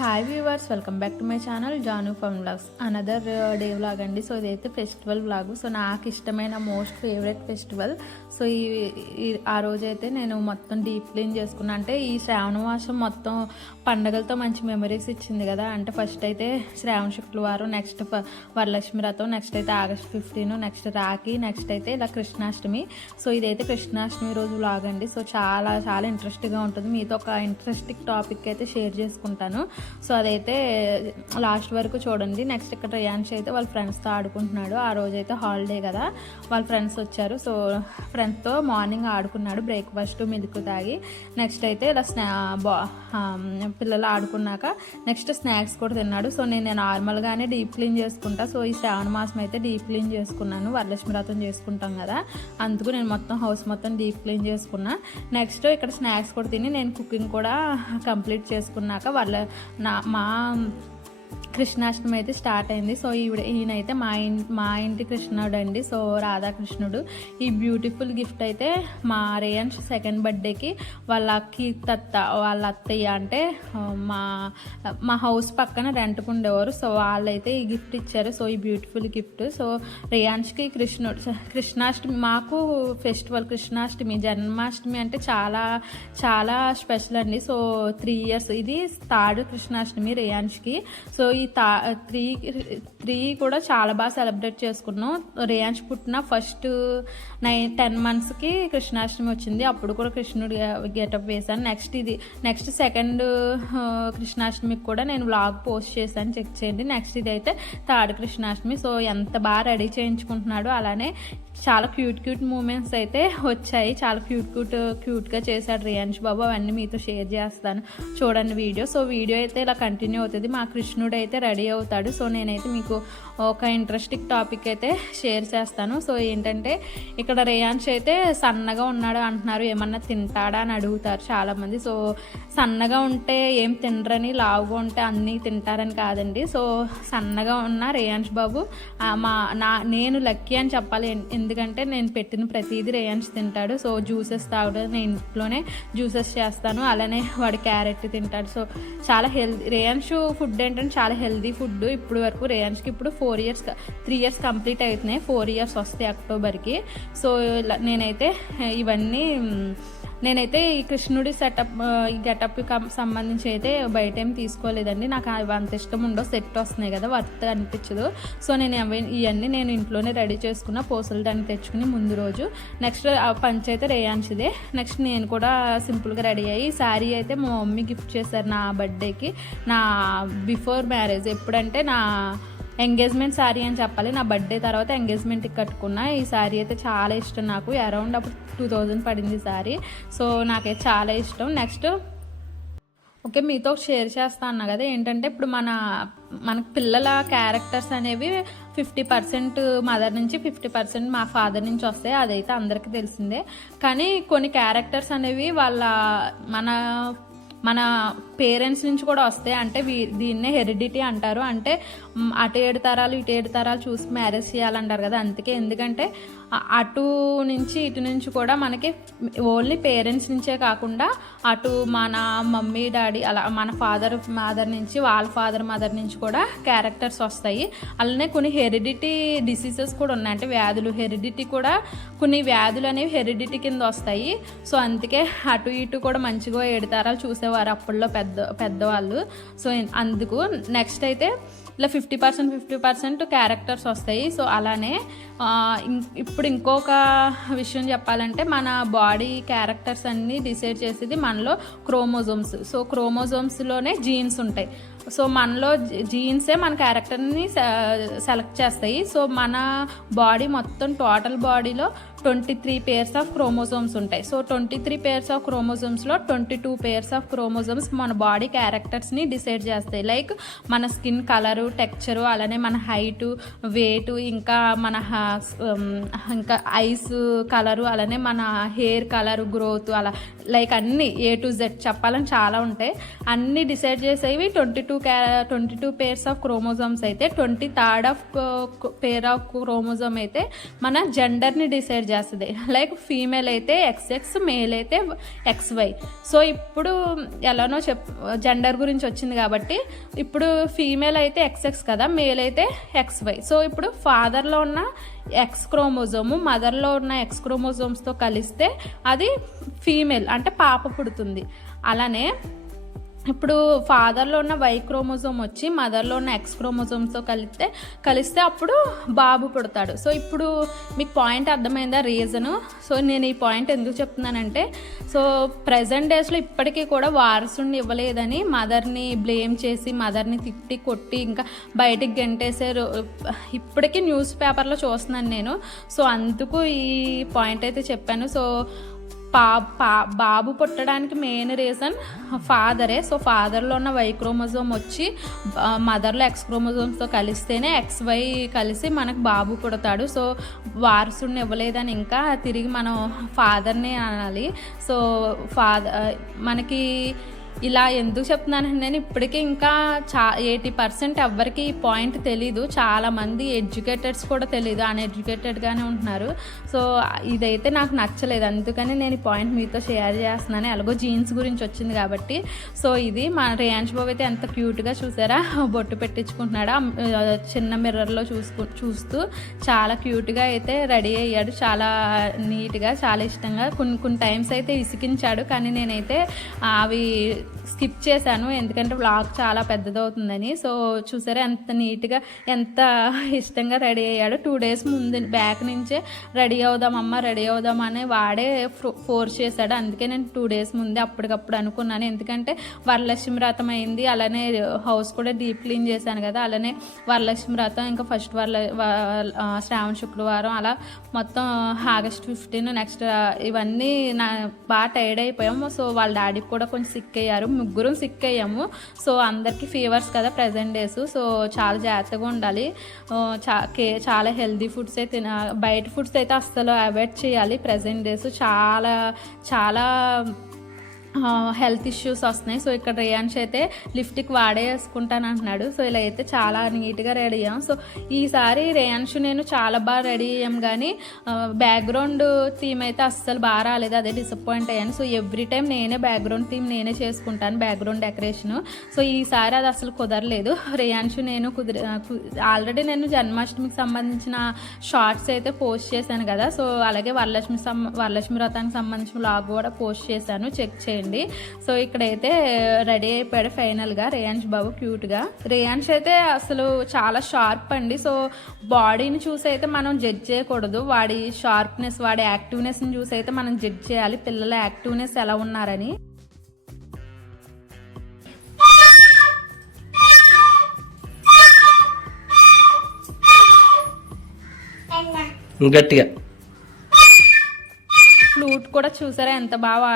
Hi viewers, welcome back to my channel Janu fun vlogs. Another day vlog అండి. So ఇదైతే festival vlog. So నాకు ఇష్టమైన most favourite festival. So ఆ రోజైతే నేను మొత్తం డీప్ క్లీన్ చేసుకున్నా. అంటే ఈ శ్రావణ మాసం మొత్తం పండగలతో మంచి మెమరీస్ ఇచ్చింది కదా. అంటే ఫస్ట్ అయితే శ్రావణ శుక్రవారం, నెక్స్ట్ వరలక్ష్మి వ్రతం, నెక్స్ట్ అయితే ఆగస్ట్ 15, నెక్స్ట్ రాఖీ, నెక్స్ట్ అయితే ఇలా కృష్ణాష్టమి. సో ఇదైతే కృష్ణాష్టమి రోజు వ్లాగ్ అండి. సో చాలా చాలా ఇంట్రెస్టింగ్గా ఉంటుంది. మీతో ఒక ఇంట్రెస్టింగ్ టాపిక్ అయితే షేర్ చేసుకుంటాను. సో అదైతే లాస్ట్ వరకు చూడండి. నెక్స్ట్ ఇక్కడ రియాన్స్ అయితే వాళ్ళ ఫ్రెండ్స్తో ఆడుకుంటున్నాడు. ఆ రోజైతే హాలిడే కదా, వాళ్ళ ఫ్రెండ్స్ వచ్చారు. సో ఫ్రెండ్స్తో మార్నింగ్ ఆడుకున్నాడు, బ్రేక్ఫాస్ట్ మిల్క్ తాగి. నెక్స్ట్ అయితే ఇలా పిల్లలు ఆడుకున్నాక నెక్స్ట్ స్నాక్స్ కూడా తిన్నాడు. సో నేను నార్మల్గానే డీప్ క్లీన్ చేసుకుంటా. సో ఈ శ్రావణ మాసం అయితే డీప్ క్లీన్ చేసుకున్నాను, వరలక్ష్మి వ్రతం చేసుకుంటాం కదా, అందుకు నేను మొత్తం హౌస్ మొత్తం డీప్ క్లీన్ చేసుకున్నా. నెక్స్ట్ ఇక్కడ స్నాక్స్ కూడా తిని నేను కుకింగ్ కూడా కంప్లీట్ చేసుకున్నాక మా కృష్ణాష్టమి అయితే స్టార్ట్ అయింది. సో ఈయనైతే మా ఇంటి కృష్ణుడు అండి. సో రాధాకృష్ణుడు. ఈ బ్యూటిఫుల్ గిఫ్ట్ అయితే మా రేయన్స్ సెకండ్ బర్త్డేకి వాళ్ళ వాళ్ళ అత్తయ్య అంటే మా హౌస్ పక్కన రెంట్కు ఉండేవారు. సో వాళ్ళైతే ఈ గిఫ్ట్ ఇచ్చారు. సో ఈ బ్యూటిఫుల్ గిఫ్ట్. సో రేయాన్స్కి కృష్ణాష్టమి మాకు ఫెస్టివల్ కృష్ణాష్టమి, జన్మాష్టమి అంటే చాలా చాలా స్పెషల్ అండి. సో 3 years ఇది థర్డ్ కృష్ణాష్టమి రేయాన్స్కి. సో ఈ 3 కూడా చాలా బాగా సెలబ్రేట్ చేసుకున్నాం. రేయాన్స్ పుట్టిన ఫస్ట్ 9-10 monthsకి కృష్ణాష్టమి వచ్చింది. అప్పుడు కూడా కృష్ణుడు గెటప్ వేశాను. నెక్స్ట్ సెకండ్ కృష్ణాష్టమికి కూడా నేను వ్లాగ్ పోస్ట్ చేశాను, చెక్ చేయండి. నెక్స్ట్ ఇది అయితే థర్డ్ కృష్ణాష్టమి. సో ఎంత బాగా రెడీ చేయించుకుంటున్నాడు. అలానే చాలా క్యూట్ మూమెంట్స్ అయితే వచ్చాయి. చాలా క్యూట్గా చేశాడు రేయాన్స్ బాబు. అవన్నీ మీతో షేర్ చేస్తాను, చూడండి వీడియో. సో వీడియో అయితే ఇలా కంటిన్యూ అవుతుంది. మా కృష్ణుడు అయితే రెడీ అవుతాడు. సో నేనైతే మీకు ఒక ఇంట్రెస్టింగ్ టాపిక్ అయితే షేర్ చేస్తాను. సో ఏంటంటే ఇక్కడ రేయాన్స్ అయితే సన్నగా ఉన్నాడు అంటున్నారు, ఏమన్నా తింటాడా అని అడుగుతారు చాలామంది. సో సన్నగా ఉంటే ఏం తినరని, లావుగా ఉంటే అన్నీ తింటారని కాదండి. సో సన్నగా ఉన్న రేయాన్స్ బాబు నేను లక్కీ అని చెప్పాలి. ఎందుకంటే నేను పెట్టిన ప్రతిదీ రేయాన్స్ తింటాడు. సో జ్యూసెస్ తాగడం, నేను ఇంట్లోనే జ్యూసెస్ చేస్తాను. అలానే వాడు క్యారెట్ తింటాడు. సో చాలా హెల్తీ. రేయాన్స్ ఫుడ్ ఏంటంటే చాలా హెల్తీ ఫుడ్. ఇప్పుడు వరకు రేయాన్స్కి ఇప్పుడు 3 years కంప్లీట్ అవుతున్నాయి. 4 years వస్తాయి అక్టోబర్కి. సో నేనైతే ఈ కృష్ణుడి ఈ గెటప్కి సంబంధించి అయితే బయట ఏం తీసుకోలేదండి. నాకు అవి అంత ఇష్టం ఉండవు. సెట్ వస్తున్నాయి కదా, వర్త్ అనిపించదు. సో ఇవన్నీ నేను ఇంట్లోనే రెడీ చేసుకున్న, పూసలు దాన్ని తెచ్చుకుని ముందు రోజు. నెక్స్ట్ పంచ్ అయితే రేయాన్స్దే. నెక్స్ట్ నేను కూడా సింపుల్గా రెడీ అయ్యి, శారీ అయితే మా మమ్మీ గిఫ్ట్ చేశారు నా బర్త్డేకి, నా బిఫోర్ మ్యారేజ్. ఎప్పుడంటే నా ఎంగేజ్మెంట్ శారీ అని చెప్పాలి. నా బర్త్డే తర్వాత ఎంగేజ్మెంట్కి కట్టుకున్నా. ఈ శారీ అయితే చాలా ఇష్టం నాకు. అరౌండ్ అప్పుడు 2000 పడింది శారీ. సో నాకైతే చాలా ఇష్టం. నెక్స్ట్ ఓకే, మీతో షేర్ చేస్తా అన్నా కదా. ఏంటంటే ఇప్పుడు మనకు పిల్లల క్యారెక్టర్స్ అనేవి 50% మదర్ నుంచి 50% మా ఫాదర్ నుంచి వస్తాయి. అదైతే అందరికీ తెలిసిందే. కానీ కొన్ని క్యారెక్టర్స్ అనేవి మన పేరెంట్స్ నుంచి కూడా వస్తాయి. అంటే దీన్నే హెరిడిటీ అంటారు. అంటే అటు 7 తరాలు ఇటు 7 తరాలు చూసి మ్యారేజ్ చేయాలంటారు కదా. అందుకే ఎందుకంటే అటు నుంచి ఇటు నుంచి కూడా మనకి ఓన్లీ పేరెంట్స్ నుంచే కాకుండా అటు మన మమ్మీ డాడీ అలా మన ఫాదర్ మదర్ నుంచి, వాళ్ళ ఫాదర్ మదర్ నుంచి కూడా క్యారెక్టర్స్ వస్తాయి. అలానే కొన్ని హెరిడిటీ డిసీజెస్ కూడా ఉన్నాయి. అంటే వ్యాధులు, హెరిడిటీ కూడా కొన్ని వ్యాధులు అనేవి హెరిడిటీ కింద వస్తాయి. సో అందుకే అటు ఇటు కూడా మంచిగా 7 తరాలు చూసేవారు అప్పుల్లో పెద్దవాళ్ళు. సో అందుకు నెక్స్ట్ అయితే ఇలా 50% క్యారెక్టర్స్ వస్తాయి. సో అలానే ఇప్పుడు ఇంకొక విషయం చెప్పాలంటే మన బాడీ క్యారెక్టర్స్ అన్నీ డిసైడ్ చేసేది మనలో క్రోమోజోమ్స్. సో క్రోమోజోమ్స్లోనే జీన్స్ ఉంటాయి. సో మనలో జీన్సే మన క్యారెక్టర్ని సెలెక్ట్ చేస్తాయి. సో మన బాడీ మొత్తం టోటల్ బాడీలో 23 pairs ఆఫ్ క్రోమోజోమ్స్ ఉంటాయి. సో 23 pairs ఆఫ్ క్రోమోజోమ్స్లో 22 pairs ఆఫ్ క్రోమోజోమ్స్ మన బాడీ క్యారెక్టర్స్ని డిసైడ్ చేస్తాయి. లైక్ మన స్కిన్ కలరు, టెక్స్చరు, అలానే మన హైటు, వెయిట్, ఇంకా ఐస్ కలరు, అలానే మన హెయిర్ కలరు, గ్రోత్, అలా లైక్ అన్ని A to Z చెప్పాలని చాలా ఉంటాయి. అన్నీ డిసైడ్ చేసేవి 22 పేర్స్ ఆఫ్ క్రోమోజోమ్స్ అయితే 23rd of pair of chromosome అయితే మన జెండర్ని డిసైడ్ చేస్తుంది. లైక్ ఫీమేల్ అయితే XX, మేల్ అయితే XY. సో ఇప్పుడు ఎలానో జెండర్ గురించి వచ్చింది కాబట్టి ఇప్పుడు ఫీమేల్ అయితే XX కదా, మేల్ అయితే XY. సో ఇప్పుడు ఫాదర్లో ఉన్న X క్రోమోజోము మదర్లో ఉన్న X క్రోమోజోమ్స్తో కలిస్తే అది ఫీమేల్ అంటే పాప పుడుతుంది. అలానే ఇప్పుడు ఫాదర్లో ఉన్న Y క్రోమోజోమ్ వచ్చి మదర్లో ఉన్న X క్రోమోజోమ్స్తో కలిస్తే అప్పుడు బాబు పుడతాడు. సో ఇప్పుడు మీకు పాయింట్ అర్థమైందా రీజను? సో నేను ఈ పాయింట్ ఎందుకు చెప్తున్నానంటే, సో ప్రజెంట్ డేస్లో ఇప్పటికీ కూడా వారసుడిని ఇవ్వలేదని మదర్ని బ్లేమ్ చేసి మదర్ని తిట్టి కొట్టి ఇంకా బయటికి గెంటేసారు. ఇప్పటికీ న్యూస్ పేపర్లో చూస్తున్నాను నేను. సో అందుకు ఈ పాయింట్ అయితే చెప్పాను. సో బాబు పుట్టడానికి మెయిన్ రీజన్ ఫాదరే. సో ఫాదర్లో ఉన్న Y క్రోమోజోమ్ వచ్చి మదర్లో X క్రోమోజోమ్స్తో కలిస్తేనే XY కలిసి మనకు బాబు పుడతాడు. సో వారసుడిని ఇవ్వలేదని ఇంకా తిరిగి మనం ఫాదర్ని అనాలి. సో మనకి ఇలా ఎందుకు చెప్తున్నాను నేను, ఇప్పటికీ ఇంకా 80% ఎవ్వరికి ఈ పాయింట్ తెలీదు. చాలామంది ఎడ్యుకేటెడ్స్ కూడా తెలీదు, అన్ఎడ్యుకేటెడ్గానే ఉంటున్నారు. సో ఇదైతే నాకు నచ్చలేదు, అందుకని నేను ఈ పాయింట్ మీతో షేర్ చేస్తున్నాను. ఎలాగో జీన్స్ గురించి వచ్చింది కాబట్టి. సో ఇది మన రేయాన్ష్ బాబు అయితే ఎంత క్యూట్గా చూసారా, బొట్టు పెట్టించుకుంటున్నాడు చిన్న మిర్రర్లో చూస్తూ చాలా క్యూట్గా అయితే రెడీ అయ్యాడు. చాలా నీట్గా, చాలా ఇష్టంగా. కొన్ని టైమ్స్ అయితే ఇసికించాడు, కానీ నేనైతే అవి స్కిప్ చేశాను ఎందుకంటే వ్లాగ్ చాలా పెద్దదవుతుందని. సో చూసారా ఎంత నీట్గా ఎంత ఇష్టంగా రెడీ అయ్యాడు. 2 days ముందు బ్యాక్ నుంచే రెడీ అవుదాం అని వాడే ఫోర్స్ చేశాడు. అందుకే నేను 2 days ముందే అప్పటికప్పుడు అనుకున్నాను, ఎందుకంటే వరలక్ష్మి వ్రతం అయింది, అలానే హౌస్ కూడా డీప్ క్లీన్ చేశాను కదా, అలానే వరలక్ష్మి వ్రతం, ఇంకా ఫస్ట్ శ్రావణ శుక్రవారం, అలా మొత్తం August 15 నెక్స్ట్ ఇవన్నీ బాగా టైర్డ్ అయిపోయాము. సో వాళ్ళ డాడీకి కూడా కొంచెం సిక్ అయ్యారు, ముగ్గురం సిక్ అయ్యాము. సో అందరికీ ఫీవర్స్ కదా ప్రెజెంట్ డేస్. సో చాలా జాగ్రత్తగా ఉండాలి. చాలా హెల్దీ ఫుడ్స్ అయితే బయట ఫుడ్స్ అయితే అస్సలు అవాయిడ్ చేయాలి ప్రెజెంట్ డేస్. చాలా చాలా హెల్త్ ఇష్యూస్ వస్తున్నాయి. సో ఇక్కడ రేయాన్ష్ అయితే లిప్స్టిక్ వాడేసుకుంటాను అంటున్నాడు. సో ఇలా అయితే చాలా నీట్గా రెడీ అయ్యాం. సో ఈసారి రేయాన్ష్ నేను చాలా బాగా రెడీ అయ్యాం, కానీ బ్యాక్గ్రౌండ్ థీమ్ అయితే అస్సలు బాగా రాలేదు, అదే డిసప్పాయింట్ అయ్యాను. సో ఎవ్రీ టైం నేనే బ్యాక్గ్రౌండ్ థీమ్ నేనే చేసుకుంటాను, బ్యాక్గ్రౌండ్ డెకరేషన్. సో ఈసారి అది అసలు కుదరలేదు. రేయాన్ష్ నేను ఆల్రెడీ నేను జన్మాష్టమికి సంబంధించిన షార్ట్స్ అయితే పోస్ట్ చేశాను కదా. సో అలాగే వరలక్ష్మి వ్రతానికి సంబంధించిన వ్లాగ్ కూడా పోస్ట్ చేశాను, చెక్ చేయండి. సో ఇక్కడైతే రెడీ అయిపోయాడు ఫైనల్గా రేయాన్ష్ బాబు క్యూట్గా. రేయాన్ష్ అయితే అసలు చాలా షార్ప్ అండి. సో బాడీని చూసి అయితే మనం జడ్జ్ చేయకూడదు, వాడి షార్ప్నెస్, వాడి యాక్టివ్నెస్ని చూసి అయితే మనం జడ్జ్ చేయాలి, పిల్లల యాక్టివ్నెస్ ఎలా ఉన్నారని. గట్టిగా ఫ్లూట్ కూడా చూసారా ఎంత బాగా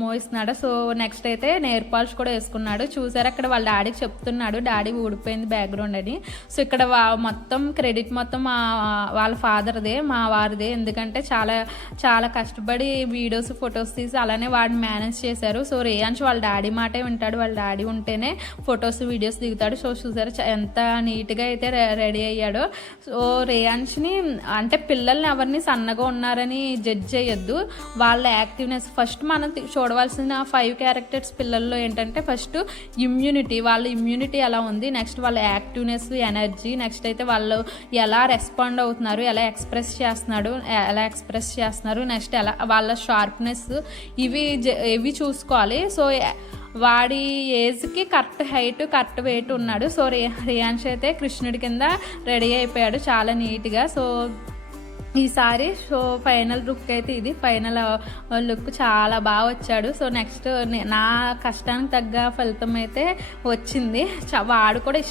మోయిస్తున్నాడో. సో నెక్స్ట్ అయితే నెయిల్ పాలిష్ కూడా వేసుకున్నాడు. చూసారా అక్కడ వాళ్ళ డాడీకి చెప్తున్నాడు, డాడీ ఊడిపోయింది బ్యాక్గ్రౌండ్ అని. సో ఇక్కడ మొత్తం క్రెడిట్ మొత్తం వాళ్ళ ఫాదర్దే, మా వారిదే, ఎందుకంటే చాలా చాలా కష్టపడి వీడియోస్ ఫొటోస్ తీసి అలానే వాడిని మేనేజ్ చేశారు. సో రేయాన్ష్ వాళ్ళ డాడీ మాటే వింటాడు, వాళ్ళ డాడీ ఉంటేనే ఫొటోస్ వీడియోస్ దిగుతాడు. సో చూసారా ఎంత నీట్గా అయితే రెడీ అయ్యాడో. సో రేయాన్ష్ని అంటే పిల్లల్ని ఎవరిని సన్నగా ఉన్నారని జడ్జ్ చేయొద్దు, వాళ్ళ యాక్టివ్నెస్ ఫస్ట్ మనం చూడవలసిన 5 క్యారెక్టర్స్ పిల్లల్లో ఏంటంటే ఫస్ట్ ఇమ్యూనిటీ, వాళ్ళ ఇమ్యూనిటీ ఎలా ఉంది, నెక్స్ట్ వాళ్ళ యాక్టివ్నెస్, ఎనర్జీ, నెక్స్ట్ అయితే వాళ్ళు ఎలా రెస్పాండ్ అవుతున్నారు, ఎలా ఎక్స్ప్రెస్ చేస్తున్నారు, నెక్స్ట్ ఎలా వాళ్ళ షార్ప్నెస్, ఇవి చూసుకోవాలి. సో వాడి ఏజ్కి కరెక్ట్ హైట్ కరెక్ట్ వెయిట్ ఉన్నాడు. సో రేయాన్ష్ అయితే కృష్ణుడి కింద రెడీ అయిపోయాడు చాలా నీట్గా. సో ఈసారి సో ఫైనల్ లుక్ అయితే ఇది, ఫైనల్ లుక్ చాలా బాగా వచ్చాడు. సో నెక్స్ట్ నా కష్టానికి తగ్గ ఫలితం అయితే వచ్చింది. వాడు కూడా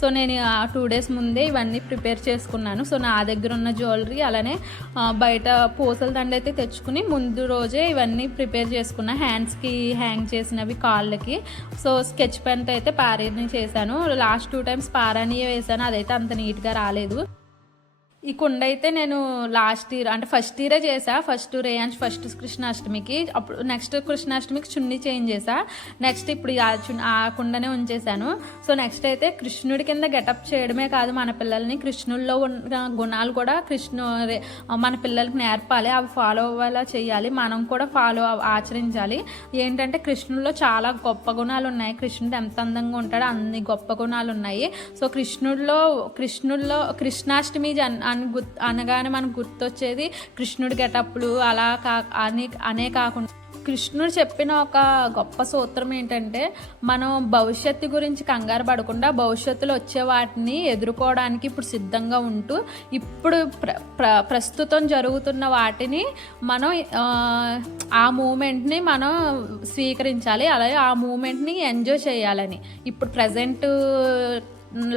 సో సో నేను ఆ 2 days ముందే ఇవన్నీ ప్రిపేర్ చేసుకున్నాను. సో నా దగ్గర ఉన్న జ్యువెలరీ అలానే బయట పూసల దండ అయితే తెచ్చుకుని ముందు రోజే ఇవన్నీ ప్రిపేర్ చేసుకున్నా. హ్యాండ్స్కి హ్యాంగ్ చేసినవి, కాళ్ళకి. సో స్కెచ్ పెన్తో అయితే పారాని చేశాను. లాస్ట్ 2 times పారాని వేసాను, అదైతే అంత నీట్గా రాలేదు. ఈ కుండ అయితే నేను లాస్ట్ ఇయర్ అంటే ఫస్ట్ ఇయరే చేసా. రేయాన్స్ ఫస్ట్ కృష్ణాష్టమికి, అప్పుడు నెక్స్ట్ కృష్ణాష్టమికి చున్నీ చేంజ్ చేసా. నెక్స్ట్ ఇప్పుడు ఆ కుండనే ఉంచేసాను. సో నెక్స్ట్ అయితే కృష్ణుడి కింద గెటప్ చేయడమే కాదు, మన పిల్లల్ని కృష్ణుల్లో ఉన్న గుణాలు కూడా మన పిల్లలకి నేర్పాలి, అవి ఫాలో అవ్వాలా చేయాలి, మనం కూడా ఆచరించాలి. ఏంటంటే కృష్ణుల్లో చాలా గొప్ప గుణాలు ఉన్నాయి. కృష్ణుడు ఎంత అందంగా ఉంటాడో అన్ని గొప్ప గుణాలు ఉన్నాయి. సో కృష్ణుల్లో కృష్ణాష్టమి అనగానే మనకు గుర్తొచ్చేది కృష్ణుడి గెటప్లు అలా అనే కాకుండా కృష్ణుడు చెప్పిన ఒక గొప్ప సూత్రం ఏంటంటే, మనం భవిష్యత్తు గురించి కంగారు పడకుండా భవిష్యత్తులో వచ్చే వాటిని ఎదుర్కోవడానికి ఇప్పుడు సిద్ధంగా ఉంటూ ఇప్పుడు ప్రస్తుతం జరుగుతున్న వాటిని మనం ఆ మూమెంట్ని మనం స్వీకరించాలి, అలాగే ఆ మూమెంట్ని ఎంజాయ్ చేయాలని. ఇప్పుడు ప్రజెంట్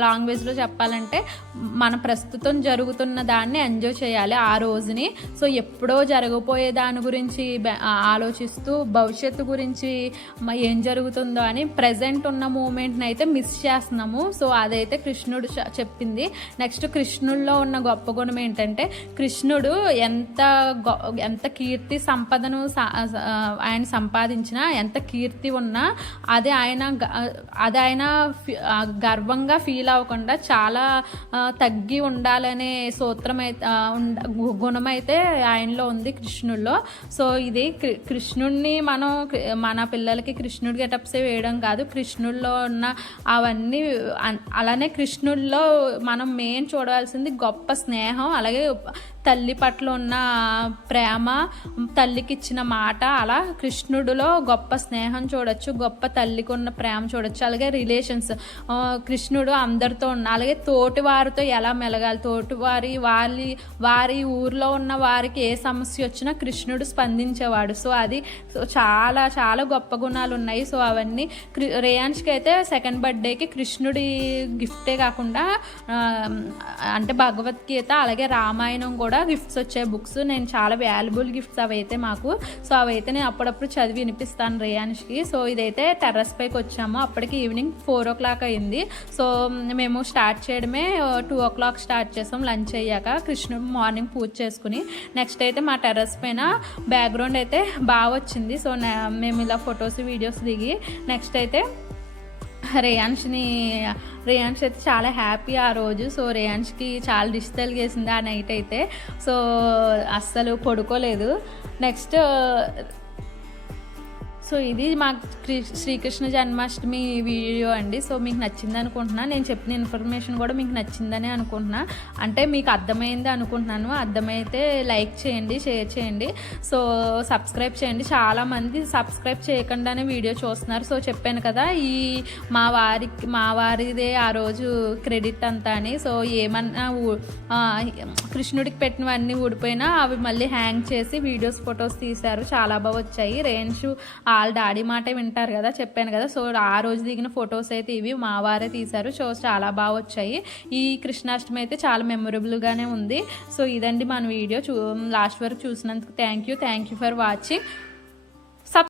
లాంగ్వేజ్లో చెప్పాలంటే మన ప్రస్తుతం జరుగుతున్న దాన్ని ఎంజాయ్ చేయాలి ఆ రోజుని. సో ఎప్పుడో జరగబోయే దాని గురించి ఆలోచిస్తూ భవిష్యత్తు గురించి ఏం జరుగుతుందో అని ప్రజెంట్ ఉన్న మూమెంట్ని అయితే మిస్ చేస్తున్నాము. సో అదైతే కృష్ణుడు చెప్పింది. నెక్స్ట్ కృష్ణుడిలో ఉన్న గొప్ప గుణం ఏంటంటే, కృష్ణుడు ఎంత కీర్తి సంపదను ఆయన సంపాదించినా, ఎంత కీర్తి ఉన్నా అది ఆయన గర్వంగా ఫీల్ అవ్వకుండా చాలా తగ్గి ఉండాలనే సూత్రం అయితే గుణం అయితే ఆయనలో ఉంది, కృష్ణుడిలో. సో ఇది కృష్ణుడిని మన పిల్లలకి కృష్ణుడి గెటప్సే వేయడం కాదు, కృష్ణుడిలో ఉన్న అవన్నీ. అలానే కృష్ణుడిలో మనం మెయిన్ చూడవలసింది గొప్ప స్నేహం, అలాగే తల్లి పట్ల ఉన్న ప్రేమ, తల్లికి ఇచ్చిన మాట. అలా కృష్ణుడిలో గొప్ప స్నేహం చూడొచ్చు, గొప్ప తల్లికి ఉన్న ప్రేమ చూడొచ్చు. అలాగే రిలేషన్స్, కృష్ణుడు అందరితో ఉన్న, అలాగే తోటి వారితో ఎలా మెలగాలి, వారి ఊర్లో ఉన్న వారికి ఏ సమస్య వచ్చినా కృష్ణుడు స్పందించేవాడు. సో అది చాలా చాలా గొప్ప గుణాలు ఉన్నాయి. సో అవన్నీ రేయాన్స్కి అయితే సెకండ్ బర్త్డేకి కృష్ణుడి గిఫ్టే కాకుండా అంటే భగవద్గీత అలాగే రామాయణం కూడా గిఫ్ట్స్ వచ్చాయి, బుక్స్. నేను చాలా వాల్యుబుల్ గిఫ్ట్స్ అవైతే మాకు. సో అవైతే నేను అప్పుడప్పుడు చదివి వినిపిస్తాను రేయాన్స్కి. సో ఇదైతే టెర్రస్ పైకి వచ్చాము, అప్పటికి ఈవినింగ్ 4 o'clock అయింది. సో మేము స్టార్ట్ చేయడమే 2 o'clock స్టార్ట్ చేసాం లంచ్ అయ్యాక. కృష్ణుడు మార్నింగ్ పూజ చేసుకుని నెక్స్ట్ అయితే మా టెర్రస్ పైన బ్యాక్గ్రౌండ్ అయితే బాగా వచ్చింది. సో మేము ఇలా ఫొటోస్ వీడియోస్ దిగి నెక్స్ట్ అయితే రేయాన్స్ అయితే చాలా హ్యాపీ ఆ రోజు. సో రేయాన్స్కి చాలా డిష్ తలిగేసింది ఆ నైట్ అయితే. సో అస్సలు పడుకోలేదు. నెక్స్ట్ సో ఇది మా శ్రీకృష్ణ జన్మాష్టమి వీడియో అండి. సో మీకు నచ్చింది అనుకుంటున్నా, నేను చెప్పిన ఇన్ఫర్మేషన్ కూడా మీకు నచ్చిందని అనుకుంటున్నా, అంటే మీకు అర్థమైంది అనుకుంటున్నాను. అర్థమైతే లైక్ చేయండి, షేర్ చేయండి, సో సబ్స్క్రైబ్ చేయండి. చాలామంది సబ్స్క్రైబ్ చేయకుండానే వీడియో చూస్తున్నారు. సో చెప్పాను కదా మా వారిదే ఆ రోజు క్రెడిట్ అంతా అని. సో ఏమన్నా కృష్ణుడికి పెట్టినవన్నీ ఊడిపోయినా అవి మళ్ళీ హ్యాంగ్ చేసి వీడియోస్ ఫొటోస్ తీశారు, చాలా బాగా వచ్చాయి. రేంజ్ వాళ్ళ డాడీ మాట వింటారు కదా, చెప్పాను కదా. సో ఆ రోజు దిగిన ఫొటోస్ అయితే ఇవి మా వారే తీశారు. సో చాలా బాగా వచ్చాయి. ఈ కృష్ణాష్టమి అయితే చాలా మెమొరబుల్గానే ఉంది. సో ఇదండి మన వీడియో. లాస్ట్ వరకు చూసినందుకు థ్యాంక్ యూ ఫర్ వాచింగ్.